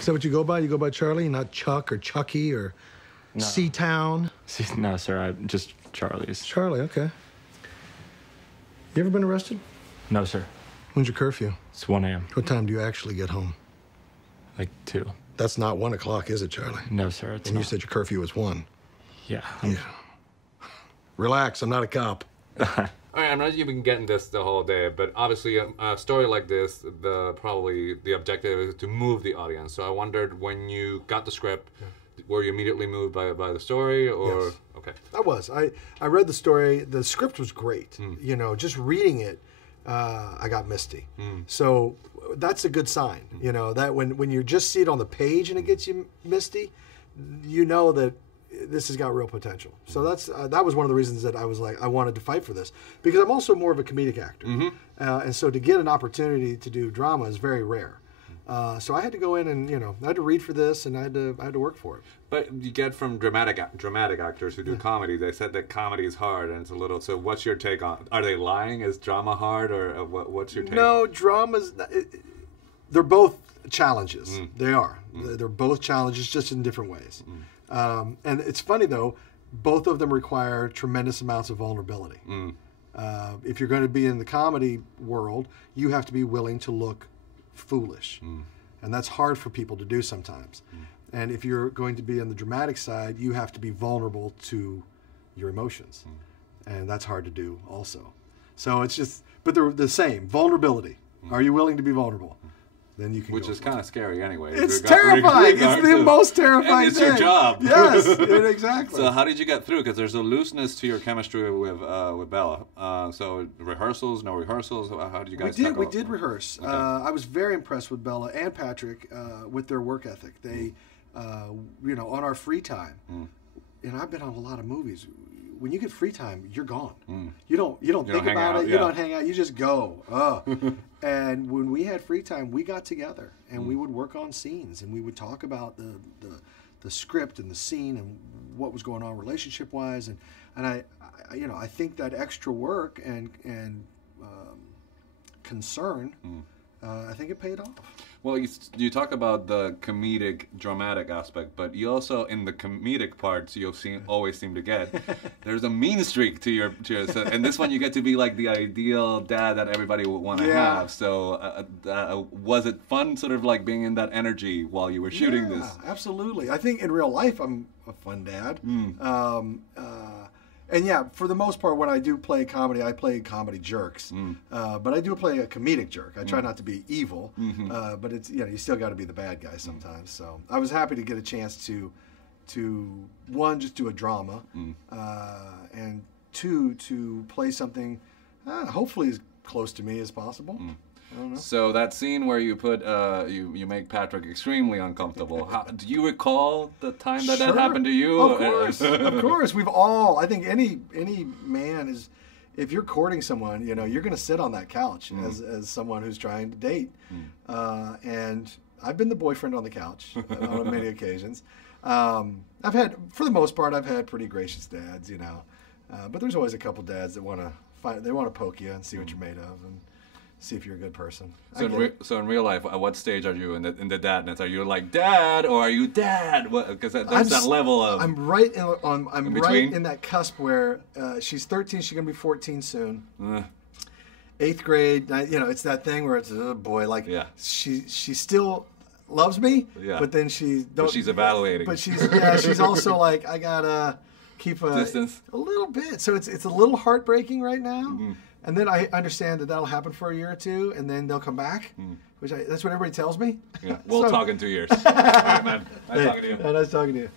Is that what you go by? You go by Charlie, not Chuck or Chucky or No. Seatown? No, sir. Just Charlie's. Charlie, okay. You ever been arrested? No, sir. When's your curfew? It's 1 a.m. What time do you actually get home? Like 2. That's not 1 o'clock, is it, Charlie? No, sir. It's And not. you said your curfew was 1. Yeah. Yeah. Relax, I'm not a cop. All right, I'm not even getting this the whole day, but obviously a story like this, probably the objective is to move the audience. So I wondered, when you got the script, were you immediately moved by the story, or Yes. okay? I was. I read the story. The script was great. You know, just reading it, I got misty. So that's a good sign. You know, that when you just see it on the page and it gets you misty, you know that this has got real potential. So that was one of the reasons that I was like, I wanted to fight for this, because I'm also more of a comedic actor, and so to get an opportunity to do drama is very rare. So I had to go in and, you know, I had to read for this, and I had to work for it. But you get from dramatic actors who do comedy, they said that comedy is hard, and it's a little. So what's your take on? Are they lying? Is drama hard, or what's your take? No, drama's. They're both challenges. They are. They're both challenges, just in different ways. And it's funny though, both of them require tremendous amounts of vulnerability. If you're going to be in the comedy world, you have to be willing to look foolish, and that's hard for people to do sometimes. And if you're going to be on the dramatic side, you have to be vulnerable to your emotions, and that's hard to do also. So it's just, but they're the same. Vulnerability. Are you willing to be vulnerable? Then you can. Which is kind of scary anyway. It's terrifying. It's the most terrifying and it's thing. your job. Yes, exactly. So how did you get through? Because there's a looseness to your chemistry with Bella. So rehearsals, no rehearsals. How did you guys? We did rehearse. Okay. I was very impressed with Bella and Patrick with their work ethic. They, you know, on our free time, and I've been on a lot of movies. When you get free time, you're gone. You don't think about it. You don't hang out. You just go. And when we had free time, we got together and we would work on scenes, and we would talk about the script and the scene and what was going on relationship wise. And I you know, I think that extra work and concern, I think it paid off. Well, you talk about the comedic, dramatic aspect, but you also, in the comedic parts, you always seem to get, there's a mean streak to your and this one you get to be like the ideal dad that everybody would want to have. So was it fun, sort of like being in that energy while you were shooting this? Absolutely. I think in real life I'm a fun dad. And yeah, for the most part, when I do play comedy, I play comedy jerks. But I do play a comedic jerk. I try not to be evil, but it's, you know, you still got to be the bad guy sometimes. So I was happy to get a chance to one, just do a drama, and two, to play something hopefully as close to me as possible. I don't know. So that scene where you put you make Patrick extremely uncomfortable. Do you recall the time that that happened to you? Of course, of course. We've all. I think any man is. If you're courting someone, you know, you're going to sit on that couch as someone who's trying to date. And I've been the boyfriend on the couch on many occasions. I've had, for the most part, I've had pretty gracious dads, you know. But there's always a couple dads that want to fight. They want to poke you and see what you're made of, and see if you're a good person. So in real life, at what stage are you in the dadness? Are you like dad, or are you dad? Because there's that level of. I'm right in that cusp where she's 13. She's gonna be 14 soon. 8th grade. You know, it's that thing where it's, oh boy, like she still loves me, but then she's evaluating. But she's also like, I gotta keep a distance a little bit. So it's a little heartbreaking right now. And then I understand that that'll happen for a year or two, and then they'll come back, which that's what everybody tells me. Yeah, we'll talk in 2 years. All right, man. Nice talking to you. Nice talking to you.